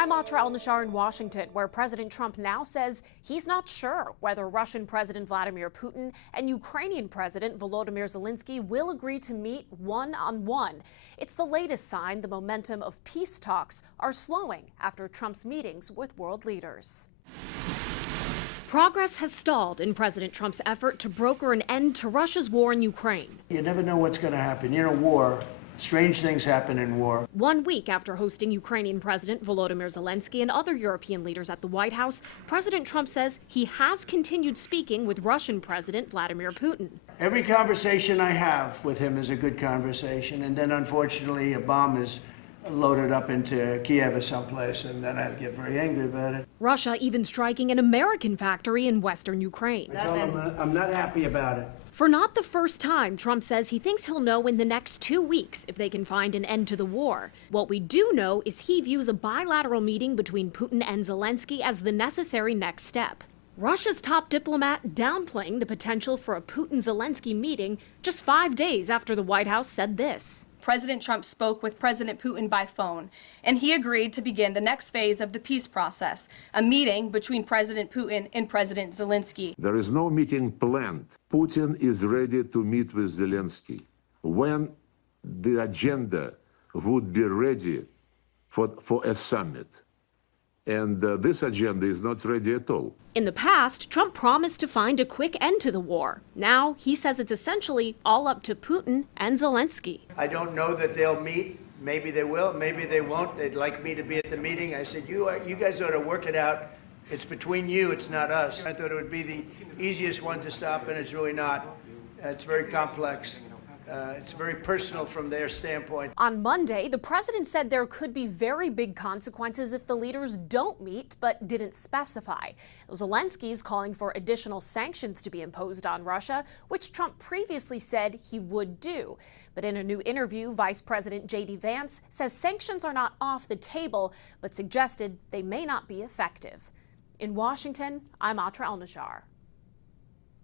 I'm Atra Al-Nashar in Washington, where President Trump now says he's not sure whether Russian President Vladimir Putin and Ukrainian President Volodymyr Zelenskyy will agree to meet one-on-one. It's the latest sign the momentum of peace talks are slowing after Trump's meetings with world leaders. Progress has stalled in President Trump's effort to broker an end to Russia's war in Ukraine. You never know what's going to happen. You know, war. Strange things happen in war. 1 week after hosting Ukrainian President Volodymyr Zelenskyy and other European leaders at the White House, President Trump says he has continued speaking with Russian President Vladimir Putin. Every conversation I have with him is a good conversation, and then unfortunately a bomb is loaded up into Kiev or someplace, and then I get very angry about it. Russia even striking an American factory in western Ukraine. I told him I'm not happy about it. For not the first time, Trump says he thinks he'll know in the next 2 weeks if they can find an end to the war. What we do know is he views a bilateral meeting between Putin and Zelenskyy as the necessary next step. Russia's top diplomat downplaying the potential for a Putin-Zelenskyy meeting just 5 days after the White House said this. President Trump spoke with President Putin by phone, and he agreed to begin the next phase of the peace process, a meeting between President Putin and President Zelenskyy. There is no meeting planned. Putin is ready to meet with Zelenskyy when the agenda would be ready for a summit. And this agenda is not ready at all. In the past, Trump promised to find a quick end to the war. Now he says it's essentially all up to Putin and Zelenskyy. I don't know that they'll meet. Maybe they will, maybe they won't. They'd like me to be at the meeting. I said, you guys ought to work it out. It's between you, it's not us. I thought it would be the easiest one to stop, and it's really not. It's very complex. It's very personal from their standpoint. On Monday, the president said there could be very big consequences if the leaders don't meet, but didn't specify. Zelensky's calling for additional sanctions to be imposed on Russia, which Trump previously said he would do. But in a new interview, Vice President J.D. Vance says sanctions are not off the table, but suggested they may not be effective. In Washington, I'm Atra Al-Nashar.